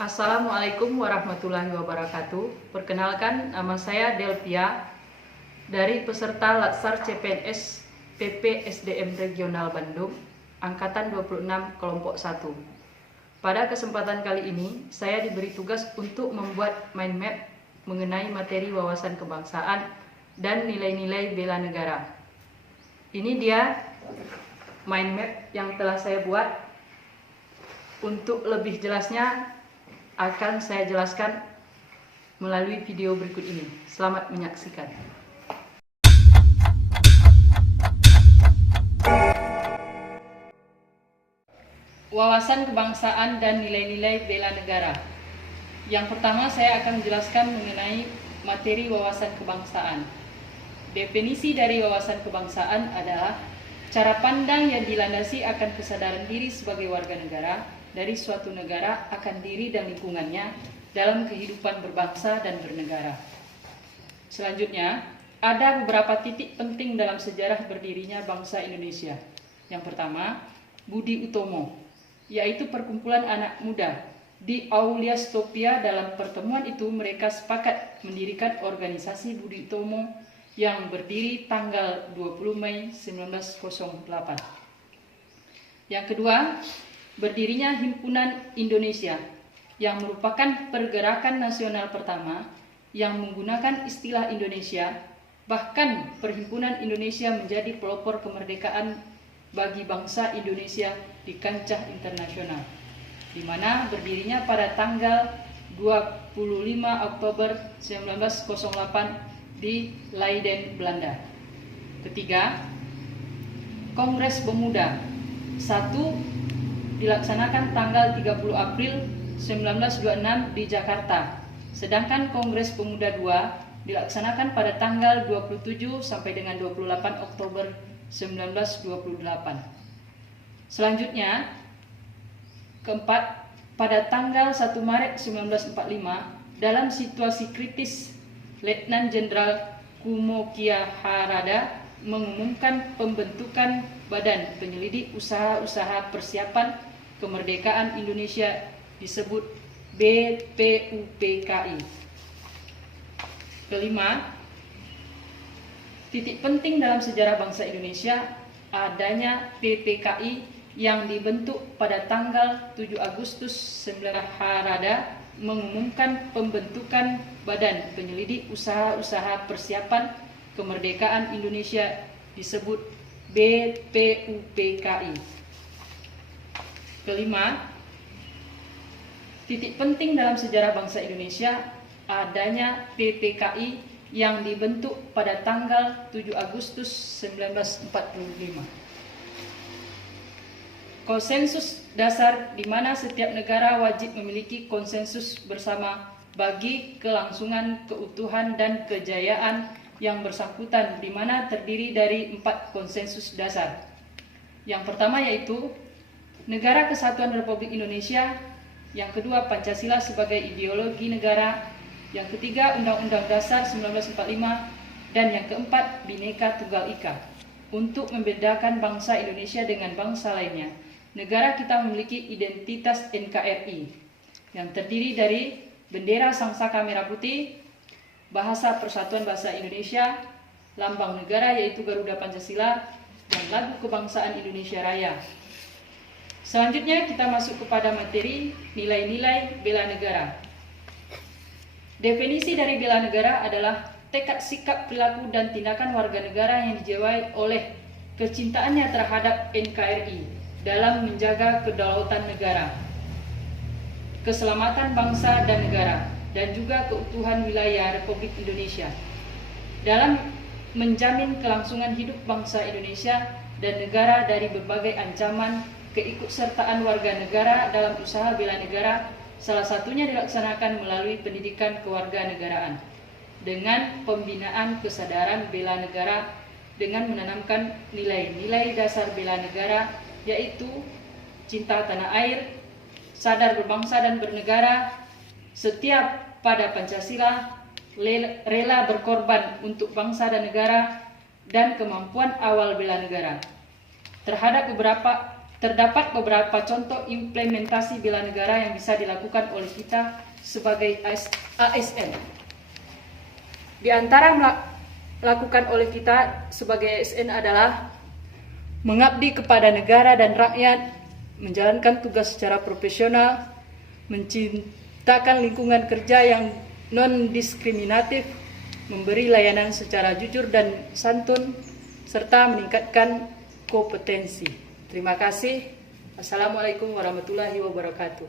Assalamualaikum warahmatullahi wabarakatuh. Perkenalkan, nama saya Delvia dari peserta Latsar CPNS PPSDM Regional Bandung, Angkatan 26 Kelompok 1. Pada kesempatan kali ini, saya diberi tugas untuk membuat mind map mengenai materi wawasan kebangsaan dan nilai-nilai bela negara. Ini dia mind map yang telah saya buat. Untuk lebih jelasnya akan saya jelaskan melalui video berikut ini. Selamat menyaksikan. Wawasan kebangsaan dan nilai-nilai bela negara. Yang pertama, saya akan menjelaskan mengenai materi wawasan kebangsaan. Definisi dari wawasan kebangsaan adalah cara pandang yang dilandasi akan kesadaran diri sebagai warga negara dari suatu negara akan diri dan lingkungannya dalam kehidupan berbangsa dan bernegara. Selanjutnya, ada beberapa titik penting dalam sejarah berdirinya bangsa Indonesia. Yang pertama, Budi Utomo, yaitu perkumpulan anak muda di Auliastopia. Dalam pertemuan itu mereka sepakat mendirikan organisasi Budi Utomo yang berdiri tanggal 20 Mei 1908. Yang kedua, berdirinya Himpunan Indonesia yang merupakan pergerakan nasional pertama yang menggunakan istilah Indonesia. Bahkan Perhimpunan Indonesia menjadi pelopor kemerdekaan bagi bangsa Indonesia di kancah internasional, di mana berdirinya pada tanggal 25 Oktober 1908 di Leiden, Belanda. Ketiga, Kongres Pemuda 1 dilaksanakan tanggal 30 April 1926 di Jakarta. Sedangkan Kongres Pemuda 2 dilaksanakan pada tanggal 27 sampai dengan 28 Oktober 1928. Selanjutnya, keempat, pada tanggal 1 Maret 1945, dalam situasi kritis, Letnan Jenderal Kumokia Harada mengumumkan pembentukan Badan Penyelidik Usaha-usaha Persiapan Kemerdekaan Indonesia, disebut BPUPKI. Kelima, titik penting dalam sejarah bangsa Indonesia adanya PPKI yang dibentuk pada tanggal 7 Agustus 19 Harada mengumumkan pembentukan Badan Penyelidik Usaha-usaha Persiapan Kemerdekaan Indonesia, disebut BPUPKI. Kelima, titik penting dalam sejarah bangsa Indonesia adanya PPKI yang dibentuk pada tanggal 7 Agustus 1945. Konsensus dasar di mana setiap negara wajib memiliki konsensus bersama bagi kelangsungan, keutuhan, dan kejayaan yang bersangkutan, di mana terdiri dari 4 konsensus dasar. Yang pertama yaitu Negara Kesatuan Republik Indonesia, yang kedua Pancasila sebagai ideologi negara, yang ketiga Undang-Undang Dasar 1945, dan yang keempat Bhinneka Tunggal Ika. Untuk membedakan bangsa Indonesia dengan bangsa lainnya, negara kita memiliki identitas NKRI yang terdiri dari bendera sangsaka merah putih, bahasa Persatuan Bahasa Indonesia, lambang negara yaitu Garuda Pancasila, dan lagu kebangsaan Indonesia Raya. Selanjutnya kita masuk kepada materi nilai-nilai bela negara. Definisi dari bela negara adalah tekad, sikap, perilaku, dan tindakan warga negara yang dijiwai oleh kecintaannya terhadap NKRI dalam menjaga kedaulatan negara, keselamatan bangsa dan negara, dan juga keutuhan wilayah Republik Indonesia, dalam menjamin kelangsungan hidup bangsa Indonesia dan negara dari berbagai ancaman. Keikutsertaan warga negara dalam usaha bela negara salah satunya dilaksanakan melalui pendidikan kewarganegaraan dengan pembinaan kesadaran bela negara dengan menanamkan nilai-nilai dasar bela negara, yaitu cinta tanah air, sadar berbangsa dan bernegara, setia pada Pancasila, rela berkorban untuk bangsa dan negara, dan kemampuan awal bela negara. Terhadap beberapa Terdapat beberapa contoh implementasi bela negara yang bisa dilakukan oleh kita sebagai ASN. Di antara melakukan oleh kita sebagai ASN adalah mengabdi kepada negara dan rakyat, menjalankan tugas secara profesional, menciptakan lingkungan kerja yang non-diskriminatif, memberi layanan secara jujur dan santun, serta meningkatkan kompetensi. Terima kasih. Assalamualaikum warahmatullahi wabarakatuh.